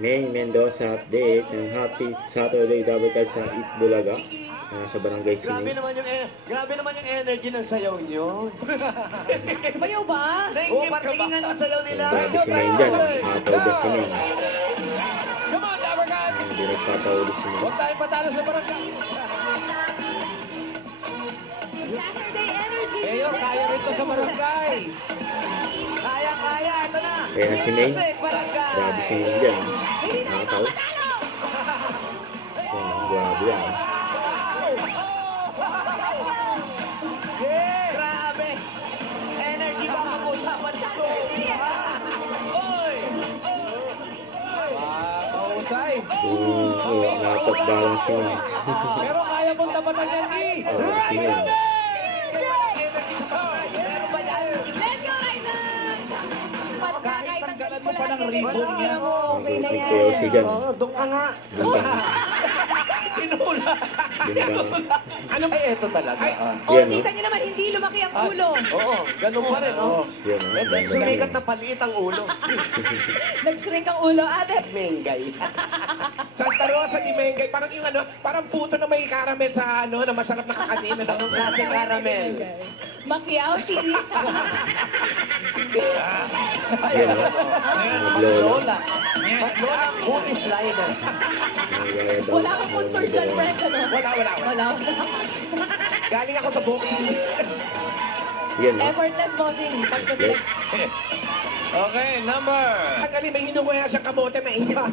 May Mendoza update ng Happy Saturday Double Cut sa Itbulaga sa Barangay Sining. Grabe naman yung energy ng sayaw nyo. Bayaw ba? Oo, partingin ang sayaw nila. Grabe si Main dyan, hataw dyan si Main. Come on, Double Cut! Hindi nagpataw ulit si Main. Huwag tayong patalo sa barangay. Saturday energy! Eyo, kaya rin to sa barangay. Kaya, ito na. Kaya na si Main. Barangay. Grabe si Main dyan. Hindi na Hataw. Grabe yan. Grabe! Energy ba ang usapan ito? Oy! Mahusay! Nakapag balance si Main. Pero kaya mong tapatan yan, Di! Si Main. Meron ba yan? Let's go, Ryzen! Kahit tanggalan mo pa ng ribbon niya. Okay na yan. Kaya si Jan. Doon ka nga. Bintang. Tinula. Bintang. Ano ba ito talaga? Oh, Yan, no? kita niyo naman, hindi lumaki ang ulo. Oo, ganun pa rin, oh. Yan, no? Ito yung sumikat na paliit ang ulo. Nag-shrink ang ulo, ate. Mengay. Santa Rosa ni Mengay, parang yung ano, parang puto na may caramel sa ano, na masarap na kakanin, na anong klase caramel. Macquiao, sili. Yan, no? Maglola. Maglola, booty slider. Wala kang contour dyan, Brent, ano? Wala. Wala. Galing ako sa boxing. Yan, no? Effortless bossing. Pag-protect. Okay, number. Ang galing, may hinukuya sa kamote, may iba.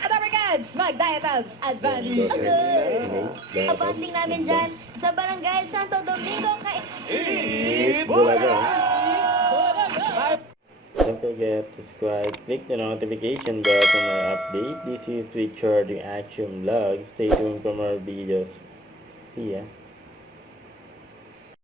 Adabargads, mag-diet abs, advance. Abanding namin dyan sa Barangay Santo Domingo kay Itbulaga. Don't forget to subscribe, click the notification bell for more update. This is Richard, the Action Vlog. Stay tuned for more videos. See ya.